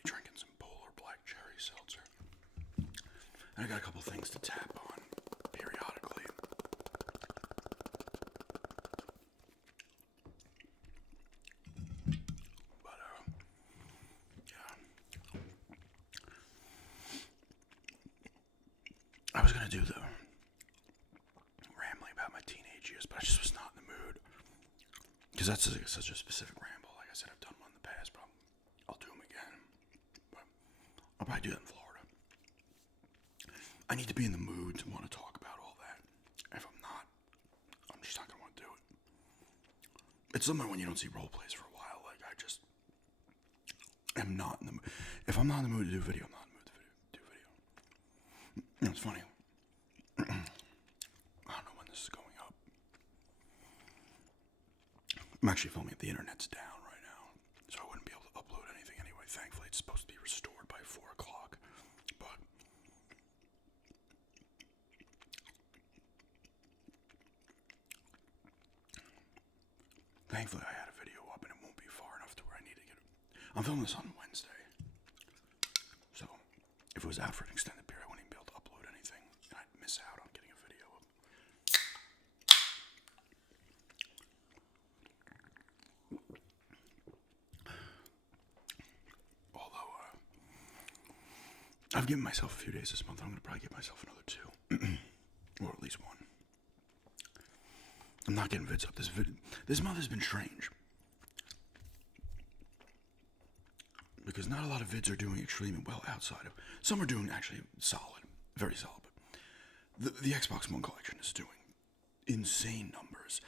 currently drinking some Polar Black Cherry Seltzer. And I got a couple things to tap on periodically. But, yeah. I was gonna do the rambling about my teenage years, but I just was not in the mood. Because that's such a specific ramble. Like I said, I've done one in the past, but I'll do them again. But I'll probably do that in Florida. I need to be in the mood to want to talk about all that. If I'm not, I'm just not going to want to do it. It's something when you don't see role plays for a while. Like, I just am not in the mood. If I'm not in the mood to do video, I'm not in the mood to do video. You know, it's funny. I don't know when this is going up. I'm actually filming it. The internet's down right now, so I wouldn't be able to upload anything anyway. Thankfully, it's supposed to be restored by 4 o'clock. But thankfully, I had a video up, and it won't be far enough to where I need to get it. I'm filming this on Wednesday, so if it was out for an extended period, I wouldn't even be able to upload anything, and I'd miss out on getting a video up. Although, I've given myself a few days this month. I'm going to probably give myself another 2. Or at least 1. I'm not getting vids up. This month has been strange. Because not a lot of vids are doing extremely well outside of... Some are doing actually solid. Very solid. But the Xbox One collection is doing insane numbers.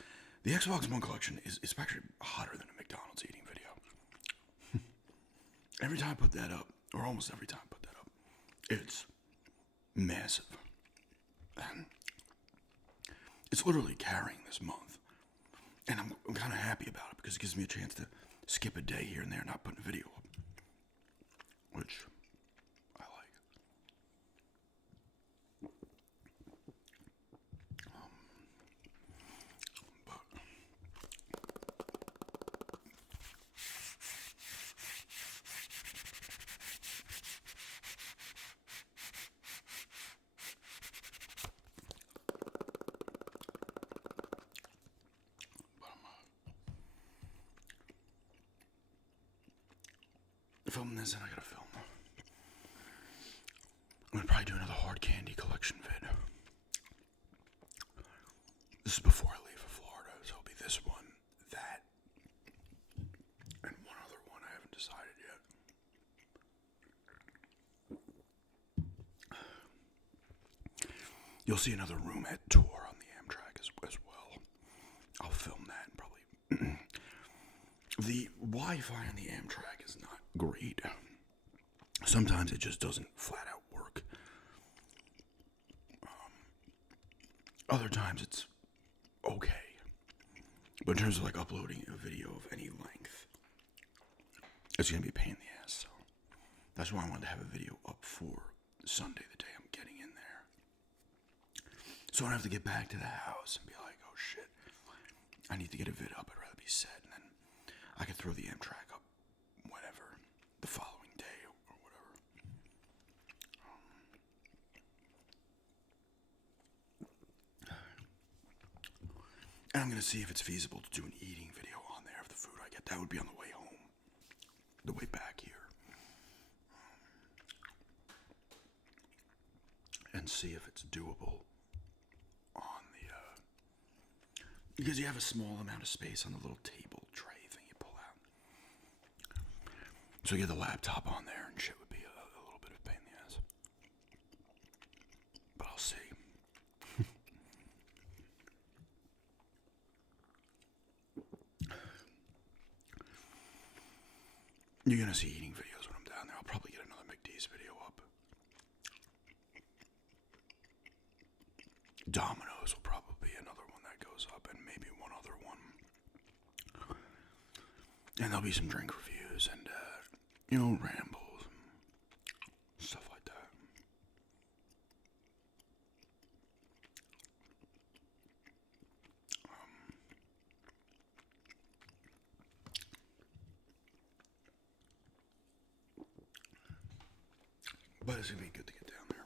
The Xbox One collection is actually hotter than a McDonald's eating video. Every time I put that up, or almost every time I put that up, it's massive. And it's literally carrying this month. And I'm kind of happy about it because it gives me a chance to skip a day here and there and not putting a video up. Which I like. But filming this, and I gotta film. I'm gonna probably do another hard candy collection vid. This is before I leave for Florida, so it'll be this one, that, and one other one I haven't decided yet. You'll see another roomette tour on the Amtrak as well. I'll film that and probably... The Wi-Fi on the Amtrak is not great. Sometimes it just doesn't flat out work. Other times it's okay. But in terms of like uploading a video of any length, it's going to be a pain in the ass. So that's why I wanted to have a video up for Sunday, the day I'm getting in there. So I don't have to get back to the house and be like, oh shit, I need to get a vid up. I'd rather be set, and then I could throw the Amtrak up whenever, the following day or whatever. And I'm going to see if it's feasible to do an eating video on there of the food I get. That would be on the way home. The way back here. And see if it's doable on the, because you have a small amount of space on the little table tray thing you pull out. So you get the laptop on there and shit would be a little bit of a pain in the ass. But I'll see. You're gonna see eating videos when I'm down there. I'll probably get another McD's video up. Domino's will probably be another one that goes up, and maybe one other one. And there'll be some drink reviews and, rambles, stuff like that. But it's gonna be good to get down there.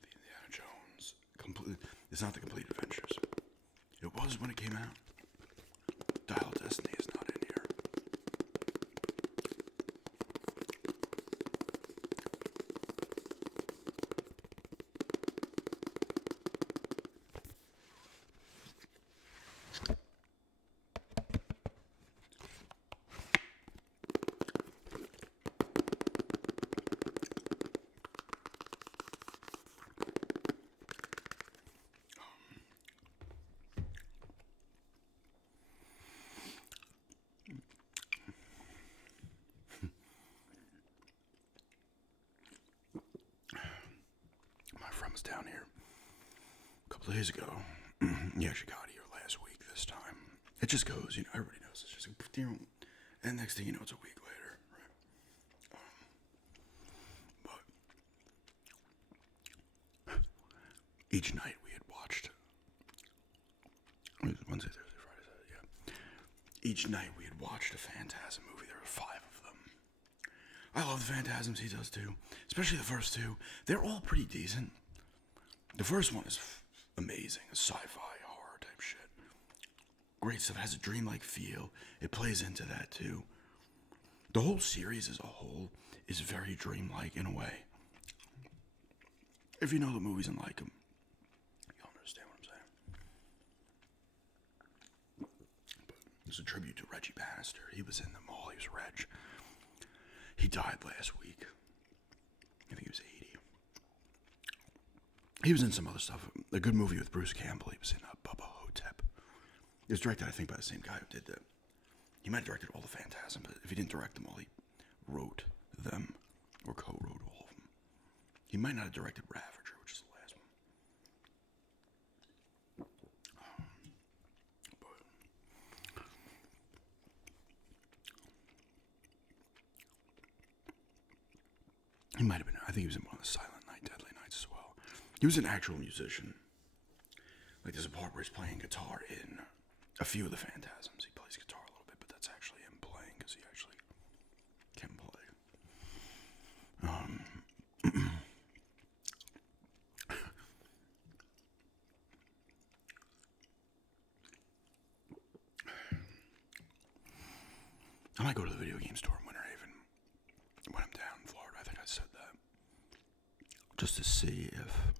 The Indiana Jones complete. It's not the Complete Adventures. It was when it came out. Dial of Destiny is not in here. My friend was down here a couple days ago. He actually got here last week this time. It just goes, everybody knows it's just, and next thing you know, it's a week later, right? But each night we had watched, Wednesday, Thursday, Friday, Saturday, yeah. Each night we had watched a Phantasm movie. There were 5 of them. I love the Phantasms, he does too. Especially the first 2. They're all pretty decent. The first one is amazing. A sci-fi horror type shit. Great stuff. It has a dreamlike feel. It plays into that too. The whole series as a whole is very dreamlike in a way. If you know the movies and like them, you'll understand what I'm saying. But it's a tribute to Reggie Bannister. He was in them all. He was Reg. He died last week. I think he was 80. He was in some other stuff. A good movie with Bruce Campbell. He was in Bubba Hotep. It was directed, I think, by the same guy who did that. He might have directed all the Phantasm, but if he didn't direct them all, he wrote them or co-wrote all of them. He might not have directed Ravager, which is the last one. He might have been. I think he was in one of the Silent Night, Deadly Nights as well. He was an actual musician. Like, there's a part where he's playing guitar in a few of the Phantasms. He plays guitar a little bit, but that's actually him playing because he actually can play. I might go to the video game store in Winter Haven when I'm down in Florida. I think I said that. Just to see if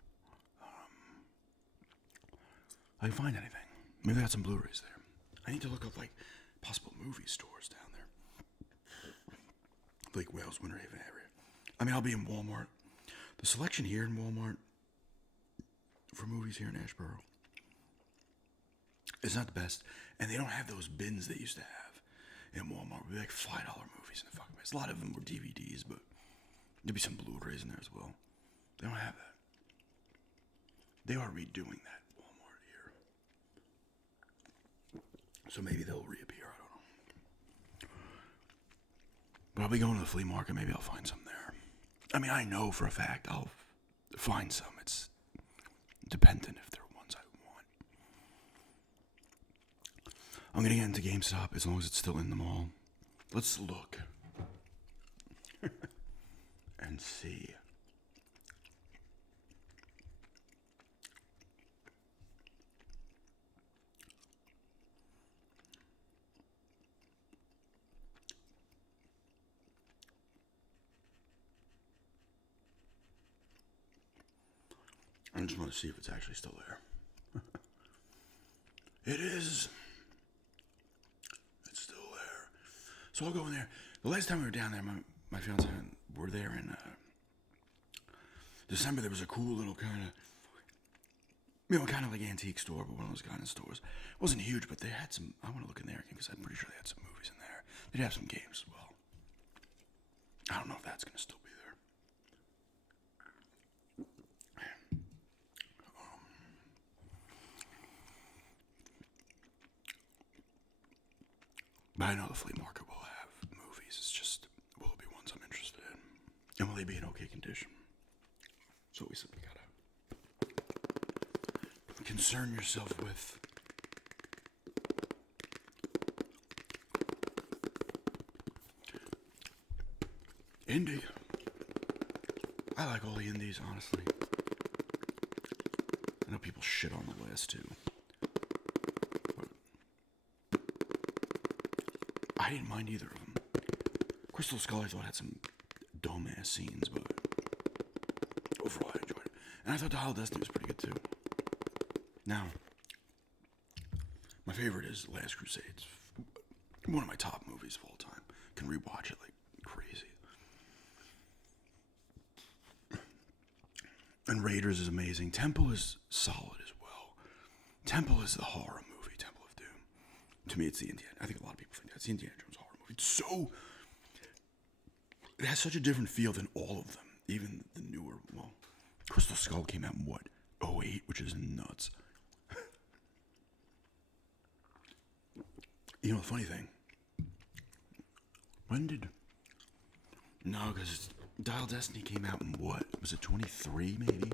I can find anything. Maybe they got some Blu-rays there. I need to look up, like, possible movie stores down there. Lake Wales, Winter Haven area. I mean, I'll be in Walmart. The selection here in Walmart for movies here in Asheboro is not the best. And they don't have those bins they used to have in Walmart. It would be like $5 movies in the fucking bins. A lot of them were DVDs, but there'd be some Blu-rays in there as well. They don't have that. They are redoing that Walmart here. So maybe they'll reappear, I don't know. But I'll be going to the flea market, maybe I'll find some there. I mean, I know for a fact I'll find some. It's dependent if they're ones I want. I'm going to get into GameStop as long as it's still in the mall. Let's look. And see. I just want to see if it's actually still there. It is. It's still there. So I'll go in there. The last time we were down there, my fiance and were there in December. There was a cool little kind of like antique store, but one of those kind of stores. It wasn't huge, but they had some. I want to look in there again because I'm pretty sure they had some movies in there. They'd have some games as well. I don't know if that's going to still be there. But I know the flea market will have movies. It's just, will it be ones I'm interested in? And will they be in okay condition? So we simply gotta concern yourself with. Indie. I like all the indies, honestly. I know people shit on the last two. But I didn't mind either of them. Crystal Skull, I thought, had some dumb-ass scenes, but overall I enjoyed it. And I thought Dial of Destiny was pretty good, too. Now, my favorite is Last Crusade. It's one of my top movies of all time. Can rewatch it like crazy. And Raiders is amazing. Temple is solid as well. Temple is the horror movie, Temple of Doom. To me, it's the Indiana. I think a lot of people think that's the Indiana Jones horror movie. It's so... It has such a different feel than all of them. Even the newer... Well, Crystal Skull came out in what? 2008, which is nuts. You know the funny thing? When did... No, because Dial of Destiny came out in what? Was it 23 maybe?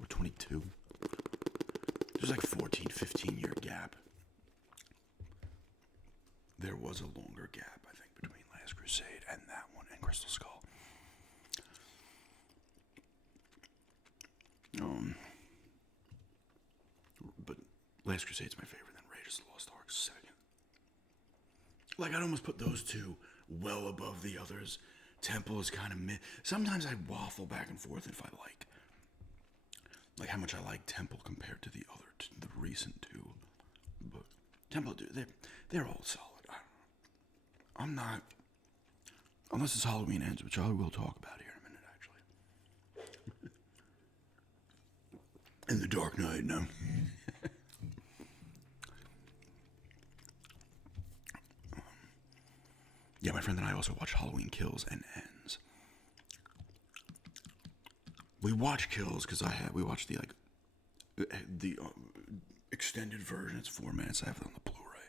Or 22? There's like 14, 15 year gap. There was a longer gap, I think, between Last Crusade and that one and Crystal Skull. But Last Crusade's my favorite, then Raiders of the Lost Ark second. Like, I'd almost put those two well above the others. Temple is kind of mid. Sometimes I waffle back and forth if I like how much I like Temple compared to the other, the recent two. But Temple, dude, they're all solid. I'm not, unless it's Halloween Ends, which I will talk about here in a minute, actually. In the Dark Knight, no. Yeah, my friend and I also watched Halloween Kills and Ends. We watched Kills because we watched the extended version. It's 4 minutes. I have it on the Blu-ray.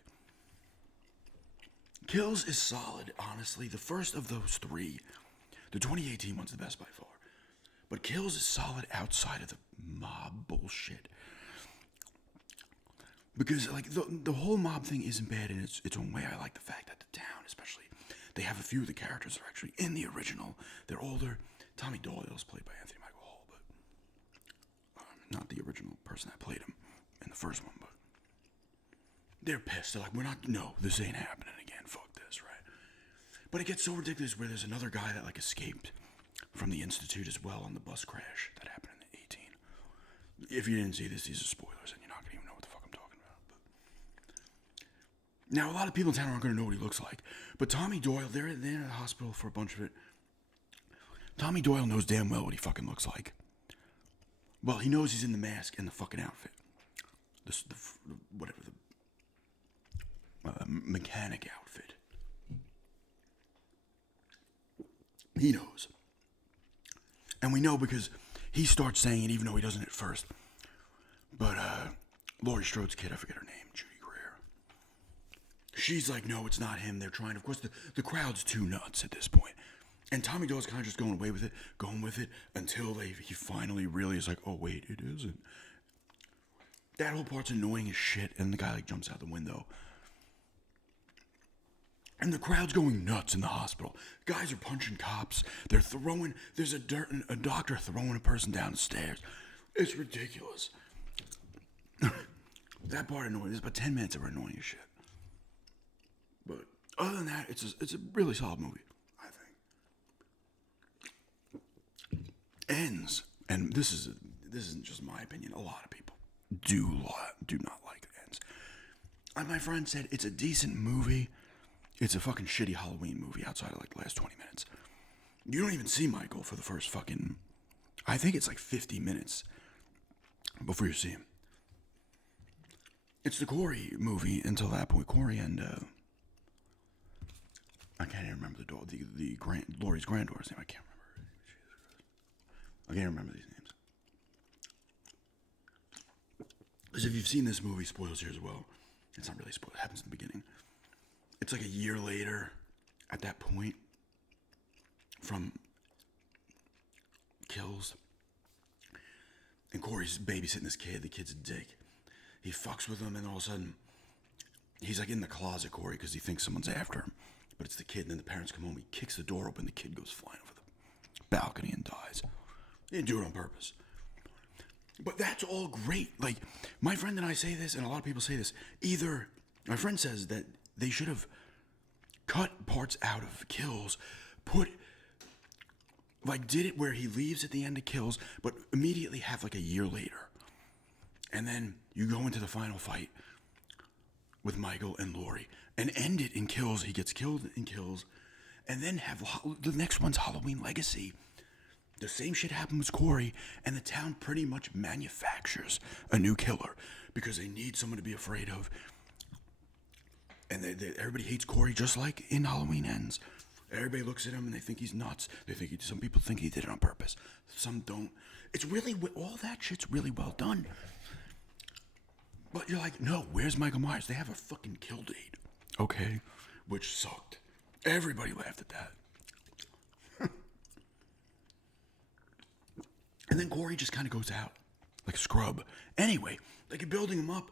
Kills is solid, honestly. The first of those three, the 2018 one's the best by far. But Kills is solid outside of the mob bullshit. Because like the whole mob thing isn't bad in its own way. I like the fact that the town, especially, they have a few of the characters that are actually in the original. They're older. Tommy Doyle is played by Anthony Michael Hall, but not the original person that played him in the first one. But they're pissed. They're like, this ain't happening again. Fuck this, right? But it gets so ridiculous where there's another guy that like escaped from the Institute as well on the bus crash that happened in the 18. If you didn't see this, these are spoilers, and you're not gonna even know what the fuck I'm talking about. But now, a lot of people in town aren't going to know what he looks like. But Tommy Doyle, they're in the hospital for a bunch of it. Tommy Doyle knows damn well what he fucking looks like. Well, he knows he's in the mask and the fucking outfit. The mechanic outfit. He knows. And we know because he starts saying it even though he doesn't at first. But, Laurie Strode's kid, I forget her name, Judy. She's like, no, it's not him. They're trying. Of course, the crowd's too nuts at this point. And Tommy Doyle's kind of just going with it, until he finally really is like, oh, wait, it isn't. That whole part's annoying as shit, and the guy, like, jumps out the window. And the crowd's going nuts in the hospital. Guys are punching cops. There's a doctor throwing a person down the stairs. It's ridiculous. That part annoying. There's about 10 minutes that were annoying as shit. But other than that, it's a really solid movie, I think. Ends, and this isn't just my opinion. A lot of people do not like Ends. And my friend said it's a decent movie. It's a fucking shitty Halloween movie outside of like the last 20 minutes. You don't even see Michael for the first fucking, I think it's like 50 minutes before you see him. It's the Corey movie until that point. Corey and I can't even remember Laurie's granddaughter's name. I can't remember. I can't remember these names. Because if you've seen this movie, spoilers here as well. It's not really spoiled. It happens in the beginning. It's like a year later at that point from Kills. And Corey's babysitting this kid. The kid's a dick. He fucks with him, and all of a sudden, he's like in the closet, Corey, because he thinks someone's after him. But it's the kid, and then the parents come home. He kicks the door open. The kid goes flying over balcony and dies. He didn't do it on purpose. But that's all great. Like, my friend and I say this, and a lot of people say this. Either, my friend says that they should have cut parts out of Kills, did it where he leaves at the end of Kills, but immediately have like a year later. And then you go into the final fight with Michael and Laurie and end it in Kills. He gets killed in Kills. And then have the next one's Halloween Legacy. The same shit happened with Corey, and the town pretty much manufactures a new killer because they need someone to be afraid of. And everybody hates Corey just like in Halloween Ends. Everybody looks at him and they think he's nuts. Some people think he did it on purpose. Some don't. It's really, all that shit's really well done. But you're like, no, where's Michael Myers? They have a fucking kill date. Okay? Which sucked. Everybody laughed at that. And then Corey just kind of goes out like a scrub. Anyway, like you're building him up,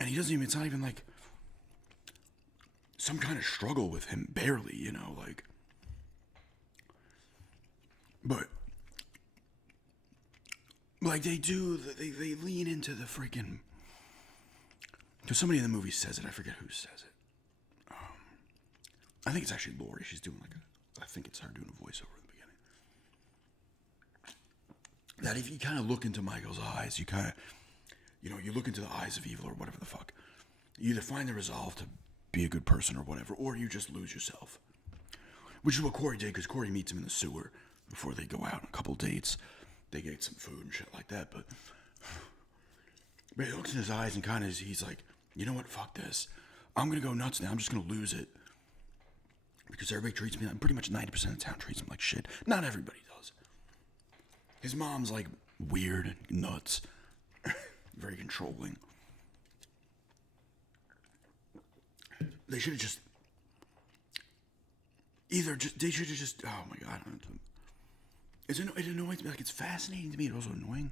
and it's not even like some kind of struggle with him, barely, like. But, like they lean into the freaking. Because somebody in the movie says it, I forget who says it. I think it's actually Laurie. She's doing I think it's her doing a voiceover at the beginning. That if you kind of look into Michael's eyes, you kind of, you look into the eyes of evil or whatever the fuck. You either find the resolve to be a good person or whatever, or you just lose yourself. Which is what Corey did, because Corey meets him in the sewer before they go out on a couple dates. They get some food and shit like that, but he looks in his eyes and kind of, he's like, you know what, fuck this. I'm going to go nuts now. I'm just going to lose it. Because everybody treats me like, pretty much 90% of the town treats him like shit. Not everybody does. His mom's like weird and nuts. Very controlling. They should have just oh my god. It annoys me, like it's fascinating to me, it's also annoying.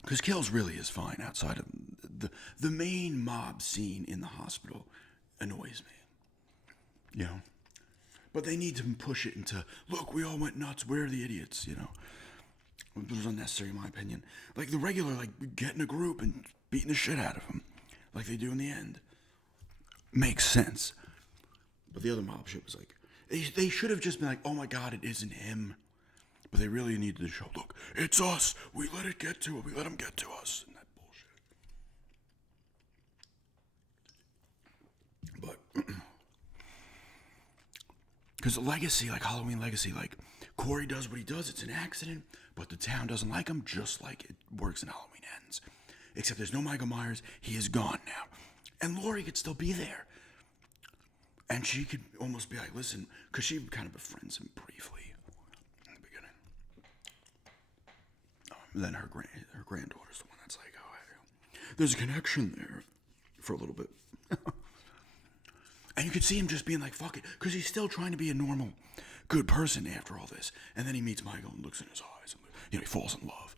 Because Kills really is fine outside of the main mob scene in the hospital annoys me. But they need to push it into, look, we all went nuts, we're the idiots, It was unnecessary in my opinion. Like the regular, like getting a group and beating the shit out of them, like they do in the end. Makes sense. But the other mob shit was like, they should have just been like, oh my god, it isn't him. But they really needed to show, look, it's us. We let it get to it. We let him get to us. And that bullshit. But, because Legacy, like Halloween Legacy, like Corey does what he does. It's an accident, but the town doesn't like him, just like it works in Halloween Ends. Except there's no Michael Myers. He is gone now. And Laurie could still be there. And she could almost be like, listen, because she kind of befriends him briefly in the beginning. Then her granddaughter's the one that's like, oh, there's a connection there for a little bit. And you could see him just being like, fuck it, because he's still trying to be a normal, good person after all this. And then he meets Michael and looks in his eyes. And, he falls in love.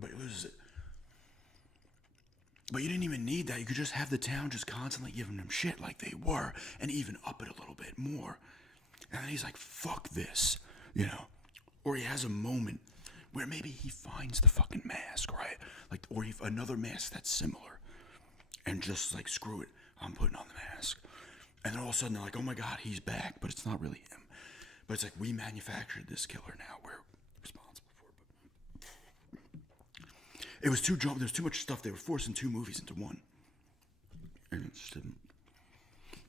But he loses it. But you didn't even need that. You could just have the town just constantly giving him shit like they were, and even up it a little bit more. And then he's like, fuck this, Or he has a moment where maybe he finds the fucking mask, right? Like, or another mask that's similar. And just like, screw it, I'm putting on the mask. And then all of a sudden they're like, oh my god, he's back, but it's not really him. But it's like, we manufactured this killer now. We're responsible for it. It was there was too much stuff. They were forcing 2 movies into one. And it just didn't.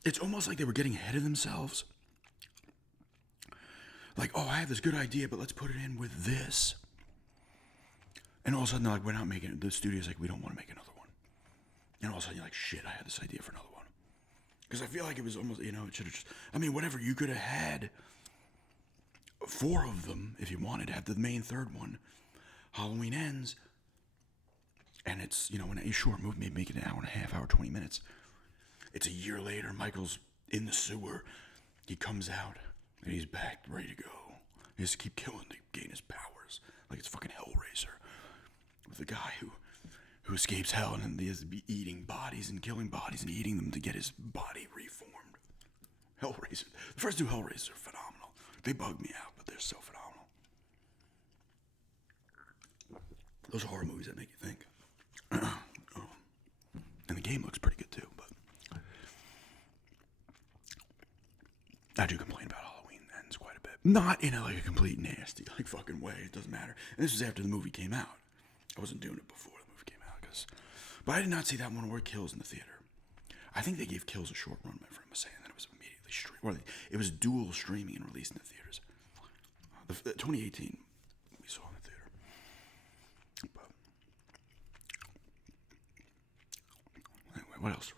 It's almost like they were getting ahead of themselves. Like, oh, I have this good idea, but let's put it in with this. And all of a sudden, they're like, we're not making it. The studio's like, we don't want to make another one. And all of a sudden, you're like, shit, I had this idea for another one. Because I feel like it was almost, it should have just, whatever, you could have had 4 of them, if you wanted to have the main third one. Halloween Ends. And it's, a short movie, maybe make it an hour and a half, hour, 20 minutes. It's a year later, Michael's in the sewer. He comes out, and he's back, ready to go. He has to keep killing to gain his powers. Like it's fucking Hellraiser. With a guy who escapes hell, and he has to be eating bodies and killing bodies and eating them to get his body reformed. Hellraiser. The first 2 Hellraisers are phenomenal. They bug me out, but they're so phenomenal. Those horror movies that make you think. And the game looks pretty good too, but I do complain about Halloween ends quite a bit. Not in a complete nasty fucking way. It doesn't matter. And this was after the movie came out. I wasn't doing it before the movie came out, but I did not see that one where Kills in the theater. I think they gave Kills a short run. My friend was saying that it was immediately streamed. Or it was dual streaming and released in the theaters. The 2018 we saw in the theater. But anyway, what else?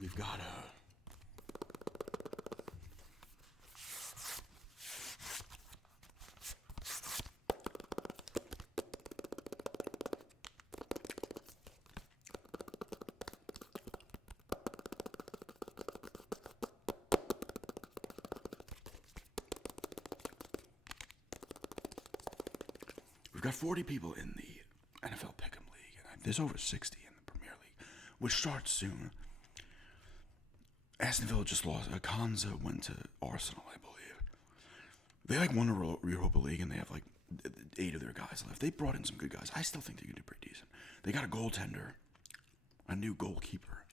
We've got we've got 40 people in the NFL Pick'em League, and there's over 60 in the Premier League, which starts soon. Aston Villa just lost. Kanza went to Arsenal, I believe. They won the Europa League, and they have 8 of their guys left. They brought in some good guys. I still think they can do pretty decent. They got a goaltender, a new goalkeeper.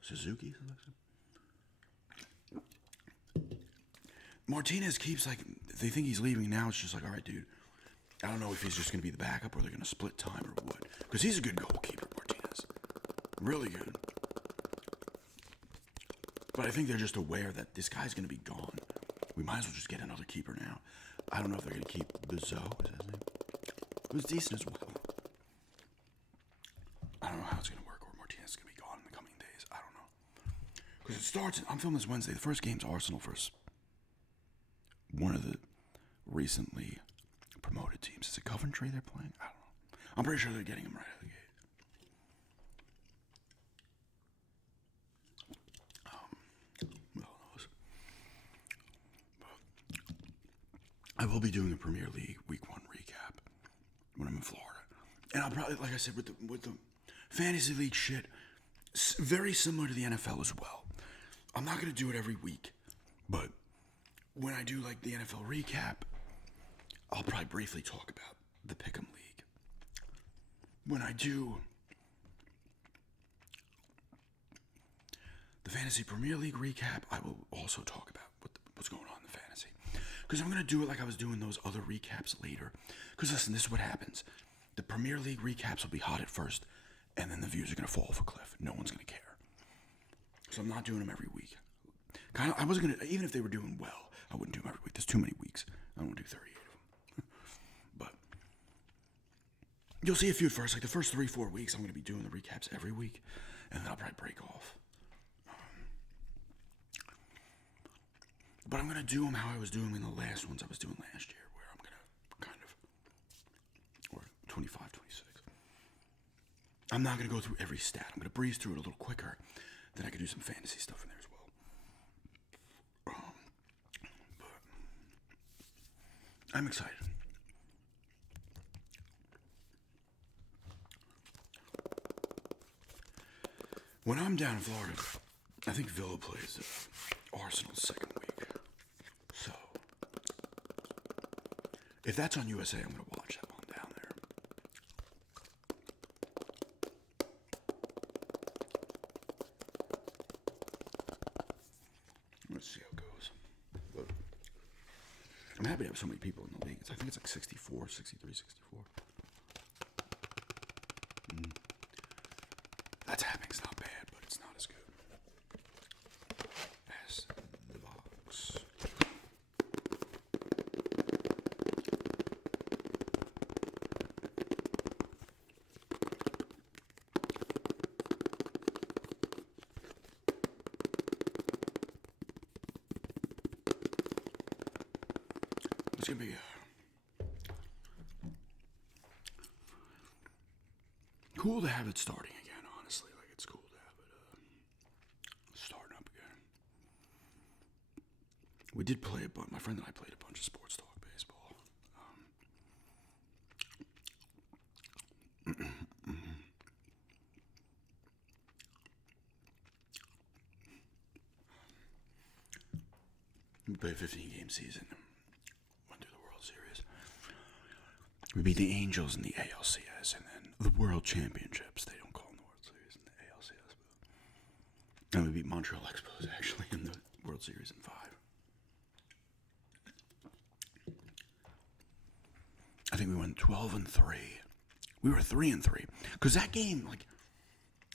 Suzuki? Martinez keeps they think he's leaving now. It's just all right, dude. I don't know if he's just going to be the backup or they're going to split time or what. Because he's a good goalkeeper, Martinez. Really good. But I think they're just aware that this guy's going to be gone. We might as well just get another keeper now. I don't know if they're going to keep Bizot, is that his name? Who's decent as well. I don't know how it's going to work, or Martinez is going to be gone in the coming days. I don't know. Because it starts, I'm filming this Wednesday. The first game's Arsenal versus one of the recently promoted teams. Is it Coventry they're playing? I don't know. I'm pretty sure they're getting him right out of the gate. Who knows? But I will be doing a Premier League Week 1 recap when I'm in Florida. And I'll probably, like I said, with the Fantasy League shit, very similar to the NFL as well. I'm not going to do it every week, but when I do the NFL recap, I'll probably briefly talk about the Pick'em League. When I do the Fantasy Premier League recap, I will also talk about what's going on in the fantasy. Because I'm going to do it like I was doing those other recaps later. Because listen, this is what happens. The Premier League recaps will be hot at first, and then the views are going to fall off a cliff. No one's going to care. So I'm not doing them every week. I wasn't going to, even if they were doing well, I wouldn't do them every week. There's too many weeks. I don't want to do 38 of them. But you'll see a few at first. The first 3-4 weeks, I'm going to be doing the recaps every week, and then I'll probably break off. But I'm going to do them how I was doing in the last ones I was doing last year, where I'm going to or 25, 26. I'm not going to go through every stat. I'm going to breeze through it a little quicker. Then I can do some fantasy stuff in there as well. But I'm excited. When I'm down in Florida, I think Villa plays Arsenal's second week. So, if that's on USA, I'm going to watch that one down there. Let's see how it goes. But I'm happy to have so many people in the league. I think it's 64, 63, 64. That's happening's not bad, but it's not as good as the box. It's gonna be cool to have it starting again, honestly. It's cool to have it starting up again. We did play my friend and I played a bunch of sports talk baseball. We played a 15-game season. Went through the World Series. We beat the Angels in the ALCS, and then the World Championships. They don't call them the World Series in the ALCS. But... And we beat Montreal Expos, actually, in the World Series in 5. I think we went 12-3. We were 3-3. Because that game, like,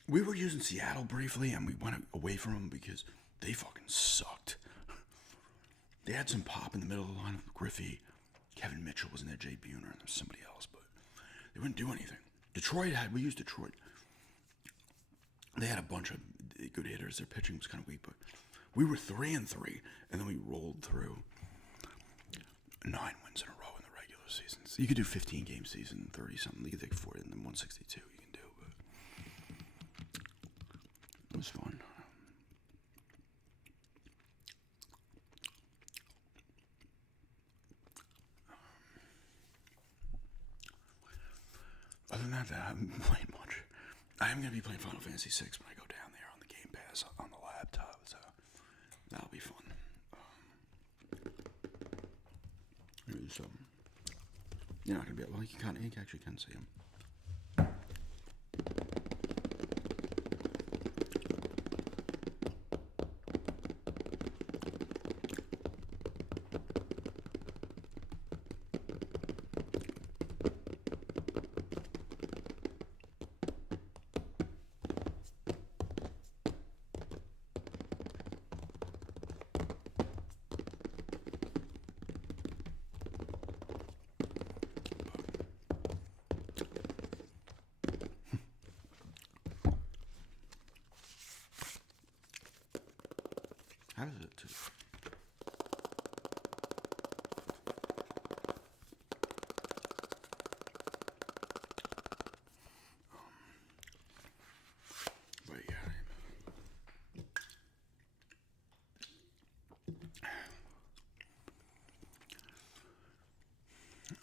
we were using Seattle briefly, and we went away from them because they fucking sucked. They had some pop in the middle of the lineup. Griffey, Kevin Mitchell was in there, Jay Buhner, and there was somebody else, but they wouldn't do anything. We used Detroit. They had a bunch of good hitters. Their pitching was kind of weak, but we were 3-3, and then we rolled through 9 wins in a row in the regular season. So you could do 15-game season, 30-something. You could take 40, and then 162 you can do, but it was fun. Other than that, I haven't been playing much. I am going to be playing Final Fantasy VI when I go down there on the Game Pass on the laptop, so that'll be fun. You're not going to be able, well, you actually can see them. How does it too? But yeah.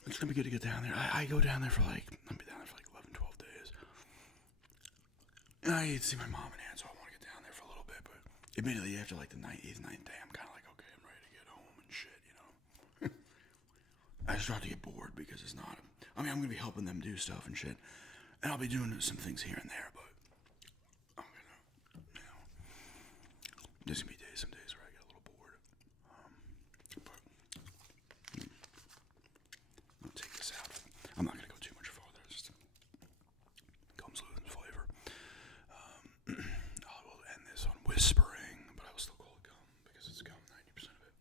It's gonna be good to get down there. I go down there for like, I'll be down there for like 11, 12 days. And I get to see my mom and aunt, so I want to get down there for a little bit, but immediately after like the 8th, 9th day, I'm kind of like, okay, I'm ready to get home and shit, you know. I start to get bored because it's not, I mean, I'm going to be helping them do stuff and shit, and I'll be doing some things here and there, but I'm going to, you know, there's going to be some days where I get a little bored. But I'll take this out. I'm not going to go too much farther. It's just comes losing flavor. I will end this on whispering, but I will still call it gum because it's gum 90% of it.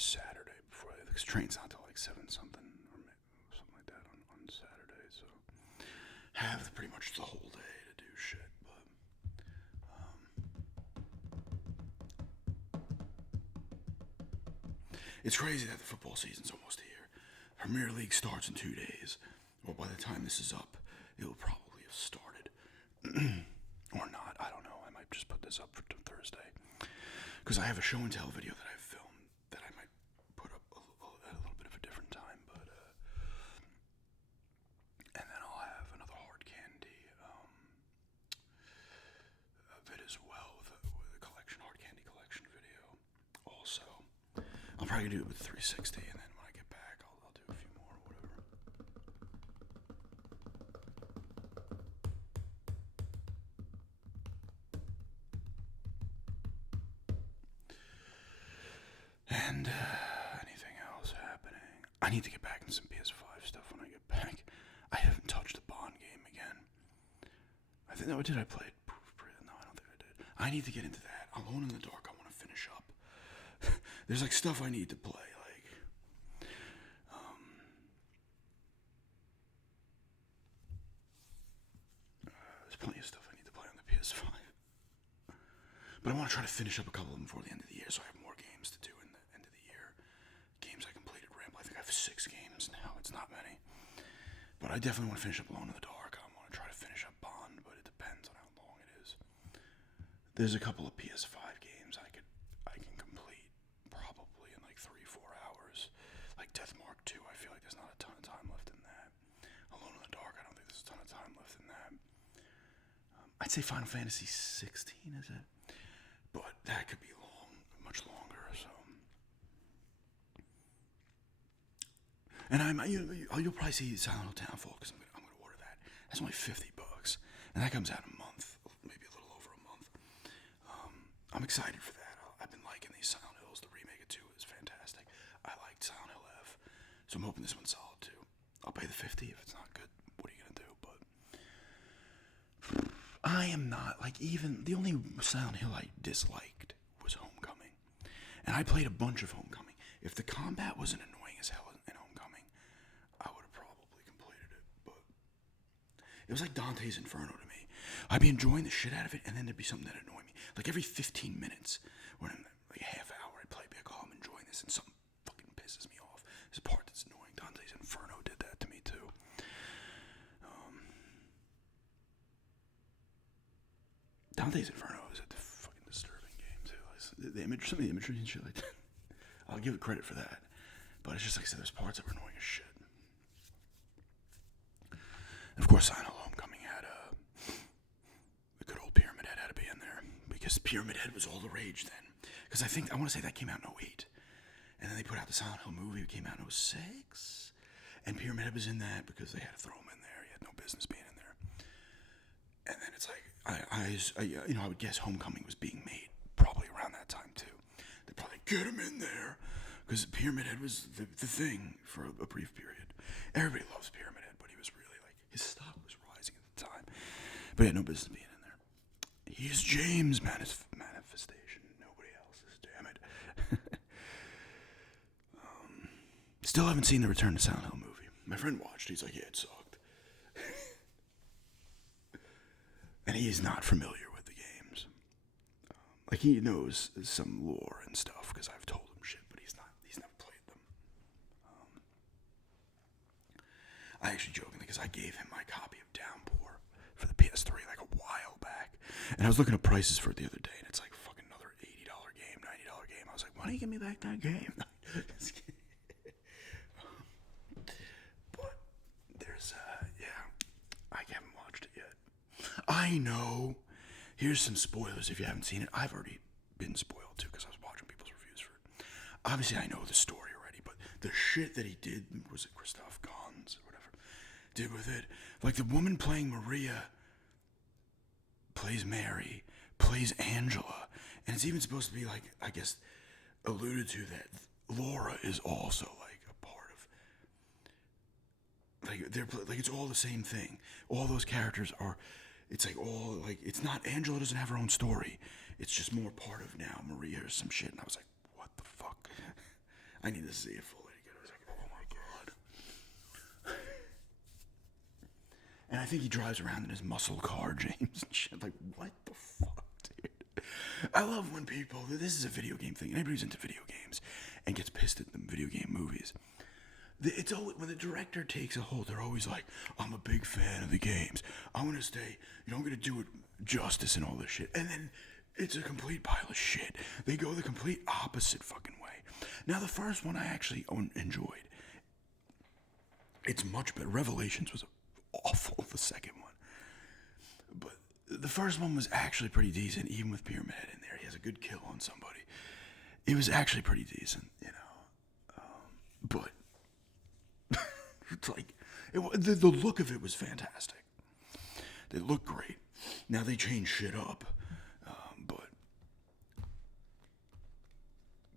Saturday before the train's not till like 7 something or something like that on Saturday, so have pretty much the whole day to do shit. But it's crazy that the football season's almost here. Premier League starts in 2 days. Well, by the time this is up, it'll probably have started. Or not, I don't know. I might just put this up for Thursday because I have a show and tell video that I've filmed that I might put up at a little bit of a different time, but and then I'll have another hard candy vid as well with a collection, hard candy collection video. Also, I'll probably do it with 360, and then when I get back, I'll do a few more or whatever. And anything else happening? I need to get back into some PS5 stuff when I get back. I haven't touched the Bond game again. I think, no, did I play it? No, I don't think I did. I need to get into that. Alone in the Dark, I want to finish up. There's like stuff I need to play. There's plenty of stuff I need to play on the PS5. But I want to try to finish up a couple of them before the end of the year, so I have more games to do in the end of the year. Games I completed Ramble. I think I have 6 games now. It's not many. But I definitely want to finish up Alone in the Dark. I want to try to finish up Bond, but it depends on how long it is. There's a couple of PS5 games I can complete probably in like 3-4 hours. Like Death Mark 2, I feel like there's not a ton of time left in that. Alone in the Dark, I don't think there's a ton of time left in that. I'd say Final Fantasy 16 is it? But that could be long, much longer. So, and you'll probably see Silent Hill Townfall because I'm gonna order that. That's only $50, and that comes out in a month, maybe a little over a month. I'm excited for that. I've been liking these Silent Hills. The remake of 2 is fantastic. I liked Silent Hill F, so I'm hoping this one's solid too. I'll pay the $50 if it's not good. What are you gonna do? But I am not, like, even, the only Silent Hill I disliked was Homecoming. And I played a bunch of Homecoming. If the combat wasn't annoying as hell in Homecoming, I would have probably completed it. But it was like Dante's Inferno to me. I'd be enjoying the shit out of it, and then there'd be something that annoyed me. Like every 15 minutes, or in like a half hour, I'd play, be like, oh, I'm enjoying this, and something fucking pisses me off. There's a part that's annoying. Dante's Inferno did that to me, too. Dante's Inferno is a fucking disturbing game too. Some of the imagery and shit like that. I'll give it credit for that, but it's just like I said, there's parts that were annoying as shit. And of course, Silent Hill Homecoming had the good old Pyramid Head had to be in there because Pyramid Head was all the rage then. Because I want to say that came out in 2008, and then they put out the Silent Hill movie. It came out in 2006, and Pyramid Head was in that because they had to throw him in there. He had no business being in there. And then it's like, I would guess Homecoming was being made probably around that time too. They'd probably get him in there because Pyramid Head was the thing for a brief period. Everybody loves Pyramid Head, but he was really like, his stock was rising at the time. But he had no business being in there. He's James Manifestation. Nobody else is, damn it. Still haven't seen the Return to Silent Hill movie. My friend watched. He's like, yeah, it sucked. And he is not familiar with the games. Like, he knows some lore and stuff because I've told him shit, but he's never played them. I actually jokingly, because I gave him my copy of Downpour for the PS3 like a while back, and I was looking at prices for it the other day, and it's like fucking another $80 game, $90 game. I was like, why don't you give me back that game? But there's I haven't watched it yet. I know. Here's some spoilers if you haven't seen it. I've already been spoiled too because I was watching people's reviews for it. Obviously, I know the story already, but the shit that he did, was it Christoph Gans or whatever, did with it. Like the woman playing Maria plays Mary, plays Angela, and it's even supposed to be like, I guess, alluded to that Laura is also like a part of, like they're like, it's all the same thing. All those characters are. It's like all, like, it's not, Angela doesn't have her own story. It's just more part of now Maria or some shit. And I was like, what the fuck? I need to see it fully again. I was like, oh my god. And I think he drives around in his muscle car, James, and shit. Like, what the fuck, dude? I love when people, this is a video game thing. Anybody who's into video games and gets pissed at the video game movies, it's always, when the director takes a hold, they're always like, I'm a big fan of the games. I'm going to stay, I'm going to do it justice and all this shit. And then it's a complete pile of shit. They go the complete opposite fucking way. Now, the first one I actually enjoyed. It's much better. Revelations was awful, the second one. But the first one was actually pretty decent, even with Pyramid Head in there. He has a good kill on somebody. It was actually pretty decent, but it's like, the look of it was fantastic. They look great. Now they changed shit up, but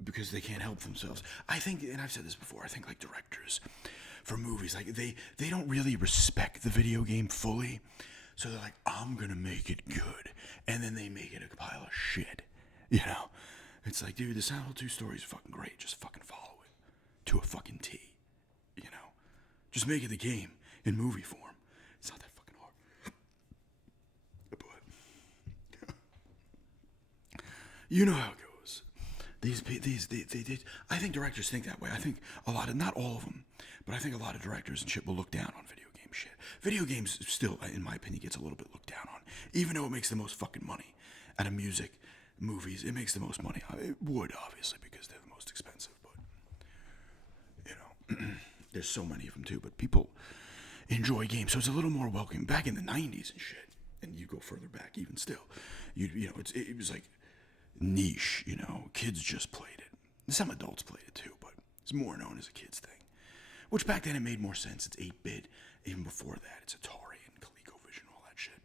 because they can't help themselves. I think, and I've said this before, I think like directors for movies, like they don't really respect the video game fully. So they're like, I'm gonna make it good, and then they make it a pile of shit, It's like, dude, the Silent Hill 2 story is fucking great. Just fucking follow it to a fucking T. You know, just make it the game in movie form. It's not that fucking hard. But you know how it goes. I think directors think that way. I think a lot of, not all of them, but I think a lot of directors and shit will look down on video game shit. Video games still, in my opinion, gets a little bit looked down on, even though it makes the most fucking money out of music, movies. It makes the most money. It would, obviously, because they're the most expensive, but you know, there's so many of them too. But people enjoy games, so it's a little more welcoming. Back in the '90s and shit, and you go further back, even still, you know, it was like niche. You know, kids just played it. Some adults played it too, but it's more known as a kids thing. Which back then it made more sense. It's 8-bit. Even before that, it's Atari and ColecoVision, all that shit.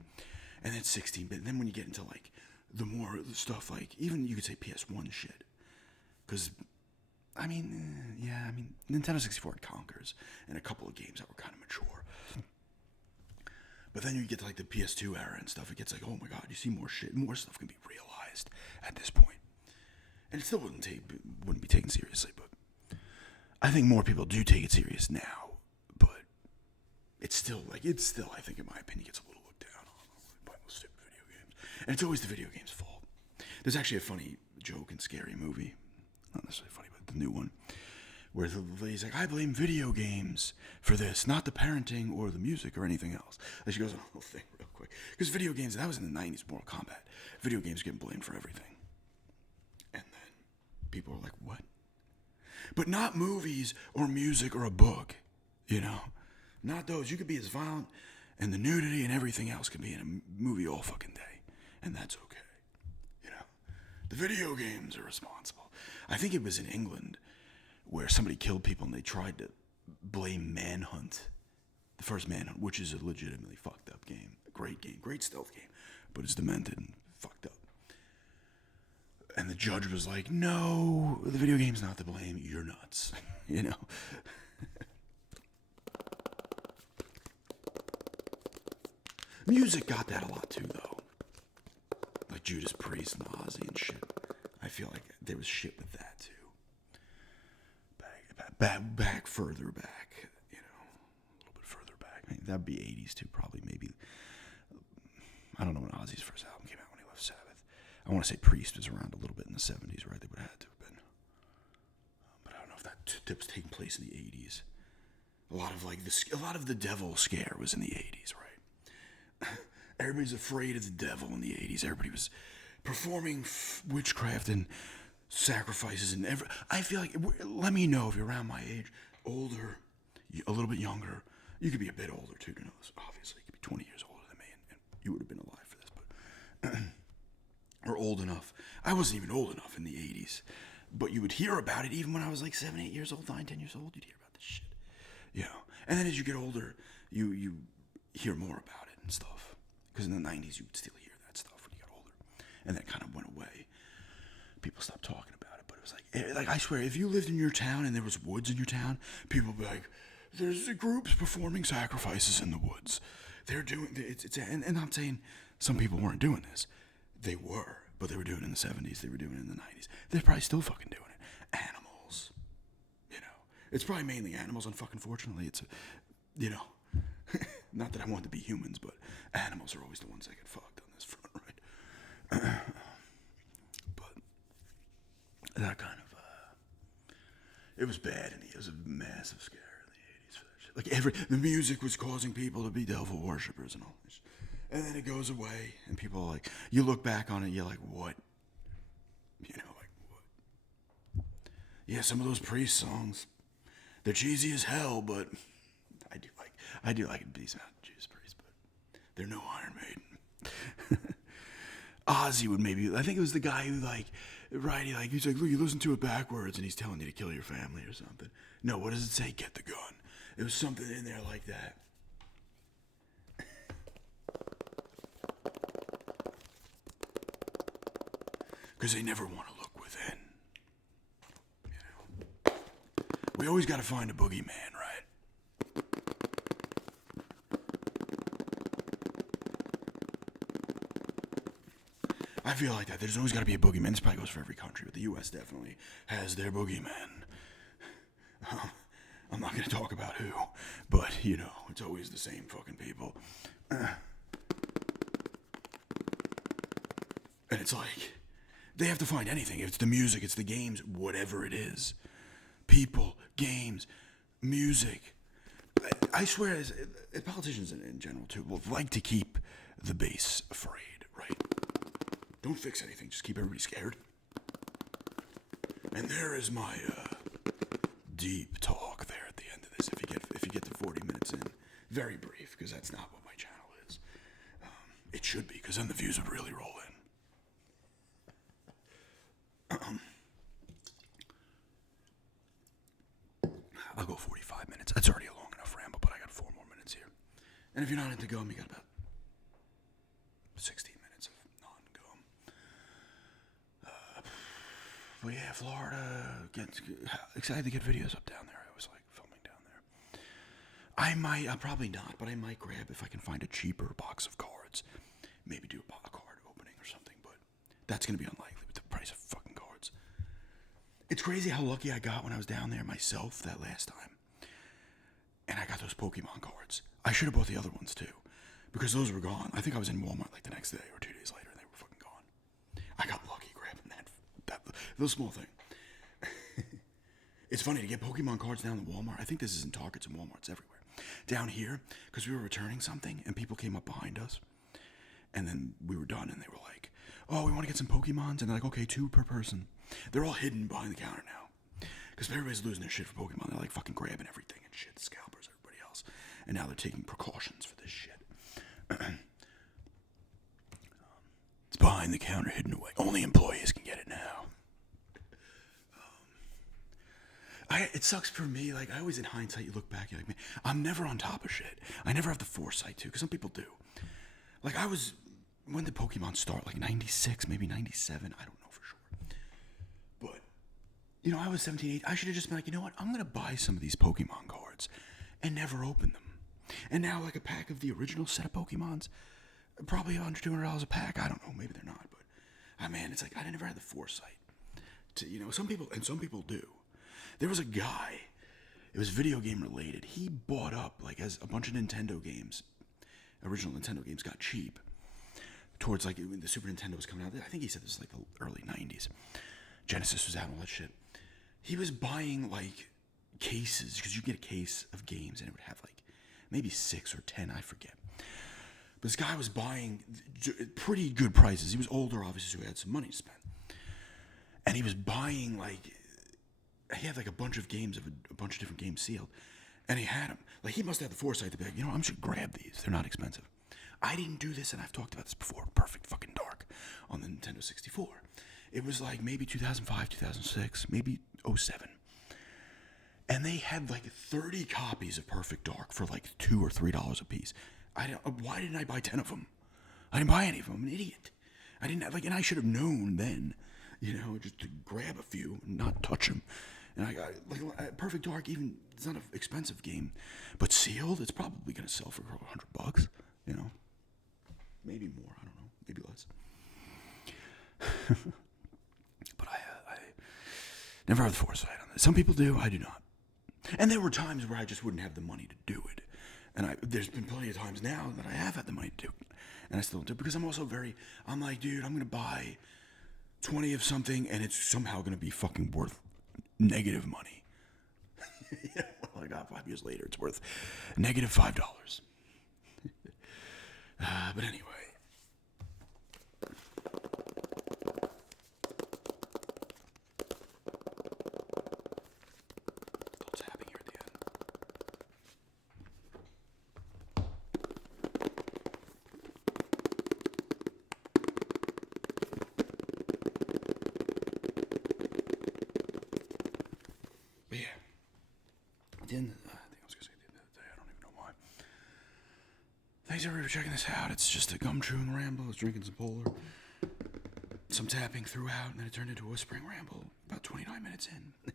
And then 16-bit. And then when you get into like the more stuff, like even you could say PS1 shit, because Nintendo 64 had Conkers and a couple of games that were kind of mature. But then you get to like the PS2 era and stuff. It gets like, oh my god, you see more shit. More stuff can be realized at this point. And it still wouldn't be taken seriously, but I think more people do take it serious now. But it's still, I think, in my opinion, gets a little looked down on by those stupid video games. And it's always the video game's fault. There's actually a funny joke in Scary Movie. Not necessarily funny, but the new one. Where the lady's like, I blame video games for this, not the parenting or the music or anything else. And she goes on a whole thing real quick. Because video games, that was in the 90s, Mortal Kombat. Video games getting blamed for everything. And then people are like, what? But not movies or music or a book, you know? Not those. You could be as violent, and the nudity and everything else can be in a movie all fucking day. And that's okay, you know? The video games are responsible. I think it was in England where somebody killed people and they tried to blame Manhunt, the first Manhunt, which is a legitimately fucked up game. A great game, great stealth game, but it's demented and fucked up. And the judge was like, no, the video game's not to blame. You're nuts. You know? Music got that a lot too, though. Like Judas Priest and Ozzy and shit. I feel like there was shit with that too. Back further back, you know, a little bit further back. I mean, that'd be 80s too, probably, maybe. I don't know when Ozzy's first album came out when he left Sabbath. I want to say Priest was around a little bit in the 70s, right? They would have had to have been. But I don't know if that was taking place in the 80s. A lot of the devil scare was in the 80s, right? Everybody's afraid of the devil in the 80s. Everybody was performing witchcraft and sacrifices and I feel like, let me know if you're around my age, older, a little bit younger. You could be a bit older too to know this. Obviously, you could be 20 years older than me, and you would have been alive for this, but or old enough. I wasn't even old enough in the 80s, but you would hear about it even when I was like 7, 8 years old, 9, 10 years old. You'd hear about this shit, you know. And then as you get older, you hear more about it and stuff. Because in the 90s, you would still hear that stuff when you got older, and that kind of went away. People stopped talking about it, but it was like I swear, if you lived in your town and there was woods in your town, people would be like, there's groups performing sacrifices in the woods. They're doing and I'm saying some people weren't doing this. They were, but they were doing it in the 70s. They were doing it in the 90s. They're probably still fucking doing it. Animals, you know. It's probably mainly animals, unfortunately. It's, you know, not that I want to be humans, but animals are always the ones that get fucked on this front, right? That kind of, it was bad, and it was a massive scare in the 80s for that shit. Like the music was causing people to be devil worshippers and all this. And then it goes away, and people are like, you look back on it, you're like, what? You know, like, what? Yeah, some of those Priest songs, they're cheesy as hell, but I do like a decent amount of Judas Priest, but they're no Iron Maiden. Ozzy would maybe, I think it was the guy who he's like, look, you listen to it backwards and he's telling you to kill your family or something. No, what does it say? Get the gun. It was something in there like that. Because they never want to look within. You know? We always got to find a boogeyman, right? I feel like that. There's always got to be a boogeyman. This probably goes for every country, but the U.S. definitely has their boogeyman. I'm not going to talk about who, but, it's always the same fucking people. And it's like, they have to find anything. If it's the music, it's the games, whatever it is. People, games, music. I swear, as politicians in general, too, will like to keep the base afraid, right? Don't fix anything, just keep everybody scared. And there is my deep talk there at the end of this. If you get to 40 minutes in, very brief, because that's not what my channel is. It should be, because then the views would really roll in. I'll go 45 minutes. That's already a long enough ramble, but I got 4 more minutes here. And if you're not into gum, you got about 16 minutes of non-gum. But yeah, Florida, excited to get videos up down there. I was like filming down there. I'll probably not, but I might grab, if I can find a cheaper box of cards, maybe do a card opening or something, but that's going to be unlikely with the price of fucking cards. It's crazy how lucky I got when I was down there myself that last time. And I got those Pokemon cards. I should have bought the other ones too, because those were gone. I think I was in Walmart like the next day or 2 days later, and they were fucking gone. I got lucky grabbing that little small thing. It's funny to get Pokemon cards down at Walmart. I think this is in Targets and Walmarts everywhere. Down here, because we were returning something, and people came up behind us, and then we were done, and they were like, "Oh, we want to get some Pokemons," and they're like, "Okay, 2 per person." They're all hidden behind the counter now, because everybody's losing their shit for Pokemon. They're like fucking grabbing everything and shit, the scalpers, everybody else, and now they're taking precautions for this shit. It's behind the counter, hidden away. Only employees can get it now. It sucks for me. Like, I always, in hindsight, you look back, you're like, man, I'm never on top of shit. I never have the foresight to, because some people do. Like, when did Pokemon start? Like 96, maybe 97? I don't know for sure. But, I was 17, 18. I should have just been like, you know what? I'm going to buy some of these Pokemon cards and never open them. And now, like, a pack of the original set of Pokemons, probably $100, $200 a pack. I don't know. Maybe they're not. But, man, it's like, I never had the foresight to, some people do. There was a guy, it was video game related. He bought up, like, as a bunch of Nintendo games, original Nintendo games, got cheap towards, like, when the Super Nintendo was coming out. I think he said this was, like, the early 90s. Genesis was out and all that shit. He was buying, like, cases, because you get a case of games, and it would have, like, maybe 6 or 10, I forget. But this guy was buying pretty good prices. He was older, obviously, so he had some money to spend. And he was buying, like, he had, like, a bunch of games, a bunch of different games sealed. And he had them. Like, he must have the foresight to be like, I'm just going to grab these. They're not expensive. I didn't do this, and I've talked about this before. Perfect fucking Dark on the Nintendo 64. It was, like, maybe 2005, 2006, maybe 07. And they had, like, 30 copies of Perfect Dark for, like, $2 or $3 a piece. Why didn't I buy 10 of them? I didn't buy any of them. I'm an idiot. I didn't have, like, and I should have known then, just to grab a few and not touch them. And I got, like, Perfect Dark, even, it's not an expensive game, but sealed, it's probably going to sell for $100, Maybe more, I don't know, maybe less. But I never have the foresight on this. Some people do, I do not. And there were times where I just wouldn't have the money to do it. And there's been plenty of times now that I have had the money to do it. And I still don't do it, because I'm also I'm like, dude, I'm going to buy 20 of something, and it's somehow going to be fucking worth negative money. Well, I got 5 years later, it's worth negative $5. But anyway. Little tapping here at the end. But yeah. At the end, I think I was going to say at the end of the day, I don't even know why. Thanks everybody for checking this out. It's just a gum chewing ramble. I was drinking some Polar, some tapping throughout, and then it turned into a whispering ramble about 29 minutes in. And